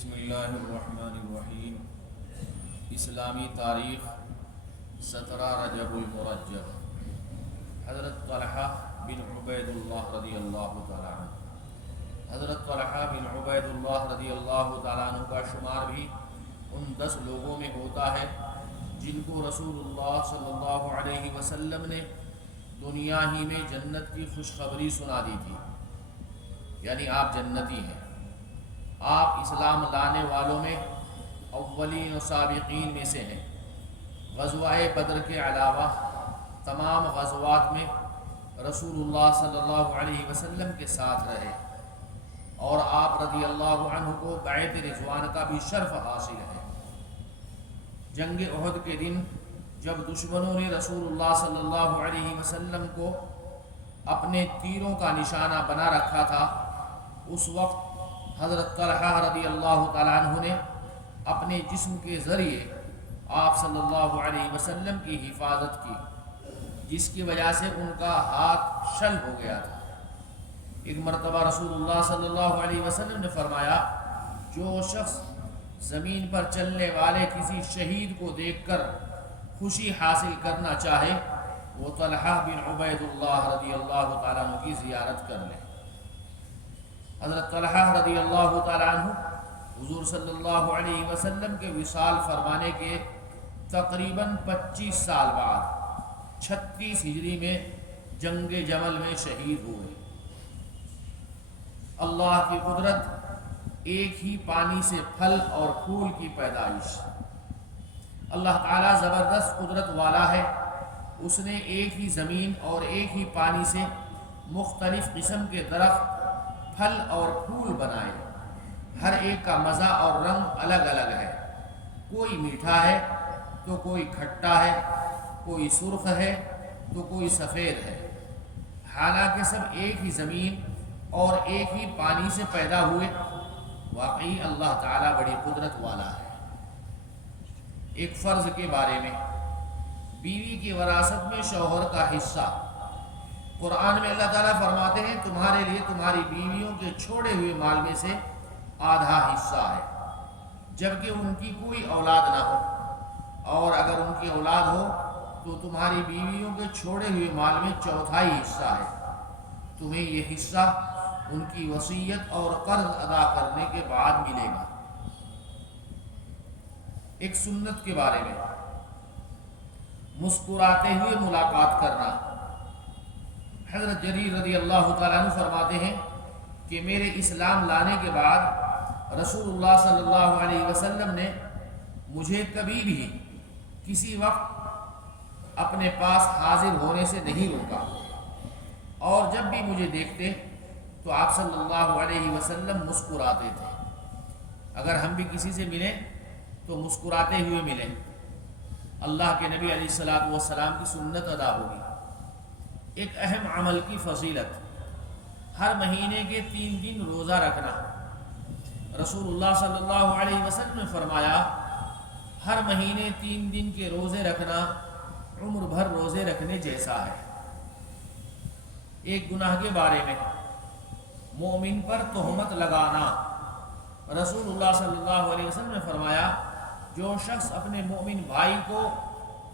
بسم اللہ الرحمن الرحیم۔ اسلامی تاریخ 17 رجب المرجب۔ حضرت طلحہ بن عبید اللہ رضی اللہ تعالیٰ عنہ حضرت طلحہ بن عبید اللہ رضی اللہ تعالیٰ عنہ کا شمار بھی ان 10 لوگوں میں ہوتا ہے جن کو رسول اللہ صلی اللہ علیہ وسلم نے دنیا ہی میں جنت کی خوشخبری سنا دی تھی، یعنی آپ جنتی ہیں۔ آپ اسلام لانے والوں میں اولین و سابقین میں سے ہیں۔ غزوہ بدر کے علاوہ تمام غزوات میں رسول اللہ صلی اللہ علیہ وسلم کے ساتھ رہے، اور آپ رضی اللہ عنہ کو بیعت رضوان کا بھی شرف حاصل ہے۔ جنگ احد کے دن جب دشمنوں نے رسول اللہ صلی اللہ علیہ وسلم کو اپنے تیروں کا نشانہ بنا رکھا تھا، اس وقت حضرت طلحہ رضی اللہ تعالیٰ عنہ نے اپنے جسم کے ذریعے آپ صلی اللہ علیہ وسلم کی حفاظت کی، جس کی وجہ سے ان کا ہاتھ شل ہو گیا تھا۔ ایک مرتبہ رسول اللہ صلی اللہ علیہ وسلم نے فرمایا، جو شخص زمین پر چلنے والے کسی شہید کو دیکھ کر خوشی حاصل کرنا چاہے وہ طلحہ بن عبید اللہ رضی اللہ تعالیٰ عنہ کی زیارت کر لے۔ حضرت طلحہ رضی اللہ تعالیٰ عنہ حضور صلی اللہ علیہ وسلم کے وصال فرمانے کے تقریباً 25 سال بعد 36 ہجری میں جنگ جمل میں شہید ہوئے۔ اللہ کی قدرت، ایک ہی پانی سے پھل اور پھول کی پیدائش۔ اللہ تعالیٰ زبردست قدرت والا ہے، اس نے ایک ہی زمین اور ایک ہی پانی سے مختلف قسم کے درخت، پھل اور پھول بنائے۔ ہر ایک کا مزہ اور رنگ الگ الگ ہے، کوئی میٹھا ہے تو کوئی کھٹا ہے، کوئی سرخ ہے تو کوئی سفید ہے۔ حالانکہ سب ایک ہی زمین اور ایک ہی پانی سے پیدا ہوئے۔ واقعی اللہ تعالیٰ بڑی قدرت والا ہے۔ ایک فرض کے بارے میں، بیوی کی وراثت میں شوہر کا حصہ۔ قرآن میں اللہ تعالیٰ فرماتے ہیں، تمہارے لیے تمہاری بیویوں کے چھوڑے ہوئے مال میں سے آدھا حصہ ہے، جبکہ ان کی کوئی اولاد نہ ہو، اور اگر ان کی اولاد ہو تو تمہاری بیویوں کے چھوڑے ہوئے مال میں چوتھائی حصہ ہے۔ تمہیں یہ حصہ ان کی وصیت اور قرض ادا کرنے کے بعد ملے گا۔ ایک سنت کے بارے میں، مسکراتے ہوئے ملاقات کرنا۔ حضرت جریر رضی اللہ تعالیٰ عنہ فرماتے ہیں کہ میرے اسلام لانے کے بعد رسول اللہ صلی اللہ علیہ وسلم نے مجھے کبھی بھی کسی وقت اپنے پاس حاضر ہونے سے نہیں روکا، اور جب بھی مجھے دیکھتے تو آپ صلی اللہ علیہ وسلم مسکراتے تھے۔ اگر ہم بھی کسی سے ملیں تو مسکراتے ہوئے ملیں۔ اللہ کے نبی علیہ الصلوۃ والسلام کی سنت ادا ہوگی۔ ایک اہم عمل کی فضیلت، ہر مہینے کے 3 دن روزہ رکھنا۔ رسول اللہ صلی اللہ علیہ وسلم نے فرمایا، ہر مہینے 3 دن کے روزے رکھنا عمر بھر روزے رکھنے جیسا ہے۔ ایک گناہ کے بارے میں، مومن پر تہمت لگانا۔ رسول اللہ صلی اللہ علیہ وسلم نے فرمایا، جو شخص اپنے مومن بھائی کو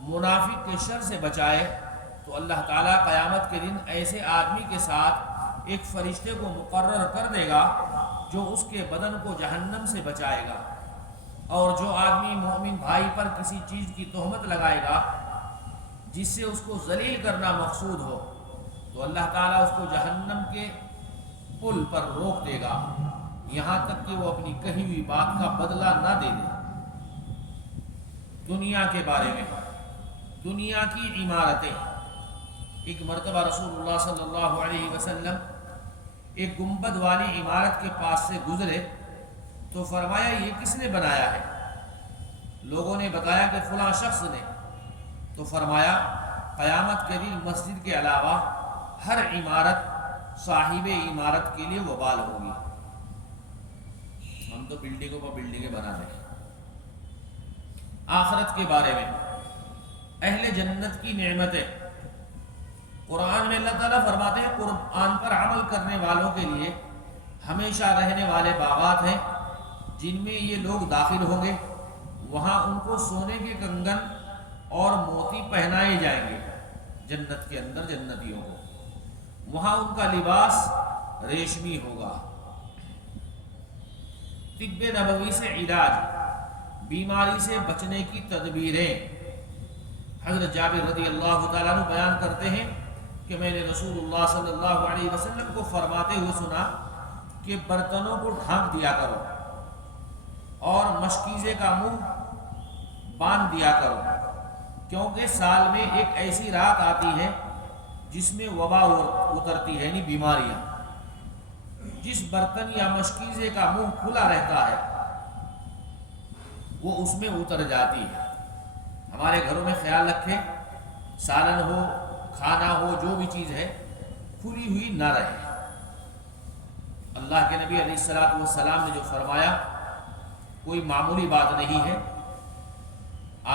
منافق کے شر سے بچائے تو اللہ تعالیٰ قیامت کے دن ایسے آدمی کے ساتھ ایک فرشتے کو مقرر کر دے گا جو اس کے بدن کو جہنم سے بچائے گا۔ اور جو آدمی مومن بھائی پر کسی چیز کی تہمت لگائے گا جس سے اس کو ذلیل کرنا مقصود ہو تو اللہ تعالیٰ اس کو جہنم کے پل پر روک دے گا، یہاں تک کہ وہ اپنی کہی ہوئی بات کا بدلہ نہ دے دے۔ دنیا کے بارے میں، دنیا کی عمارتیں۔ ایک مرتبہ رسول اللہ صلی اللہ علیہ وسلم ایک گنبد والی عمارت کے پاس سے گزرے تو فرمایا، یہ کس نے بنایا ہے؟ لوگوں نے بتایا کہ فلاں شخص نے۔ تو فرمایا، قیامت کے دن مسجد کے علاوہ ہر عمارت صاحب عمارت کے لیے وبال ہوگی۔ ہم تو بلڈنگوں پر بلڈنگیں بنا رہے ہیں۔ آخرت کے بارے میں، اہل جنت کی نعمتیں۔ قرآن میں اللہ تعالیٰ فرماتے ہیں، قرآن پر عمل کرنے والوں کے لیے ہمیشہ رہنے والے باغات ہیں، جن میں یہ لوگ داخل ہوں گے وہاں ان کو سونے کے کنگن اور موتی پہنائے جائیں گے جنت کے اندر جنتیوں کو، وہاں ان کا لباس ریشمی ہوگا۔ طب نبوی سے علاج، بیماری سے بچنے کی تدبیریں۔ حضرت جابر رضی اللہ تعالیٰ عنہ بیان کرتے ہیں کہ میں نے رسول اللہ صلی اللہ علیہ وسلم کو فرماتے ہوئے سنا کہ برتنوں کو ڈھانک دیا کرو اور مشکیزے کا منہ باندھ دیا کرو، کیونکہ سال میں ایک ایسی رات آتی ہے جس میں وبا اترتی ہے، یعنی بیماریاں۔ جس برتن یا مشکیزے کا منہ کھلا رہتا ہے وہ اس میں اتر جاتی ہے۔ ہمارے گھروں میں خیال رکھیں، سالن ہو، کھانا ہو، جو بھی چیز ہے کھلی ہوئی نہ رہے۔ اللہ کے نبی علیہ الصلوۃ والسلام نے جو فرمایا کوئی معمولی بات نہیں ہے،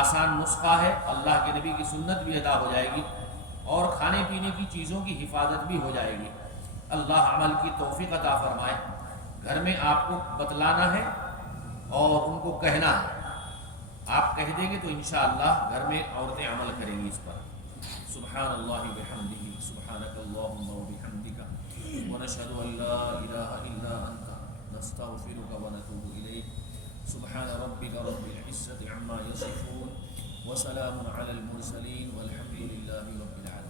آسان نسخہ ہے، اللہ کے نبی کی سنت بھی ادا ہو جائے گی اور کھانے پینے کی چیزوں کی حفاظت بھی ہو جائے گی۔ اللہ عمل کی توفیق عطا فرمائے۔ گھر میں آپ کو بتلانا ہے اور ان کو کہنا ہے، آپ کہہ دیں گے تو انشاءاللہ گھر میں عورتیں عمل کریں گی اس پر۔ سبحان اللہ وبحمدہ، سبحانک اللہم وبحمدک، ونشہد ان لا الہ الا انت، نستغفرک ونتوب الیک۔ سبحان ربک رب العزة عما یصفون، وسلام علی المرسلین، والحمد للہ رب العالمین۔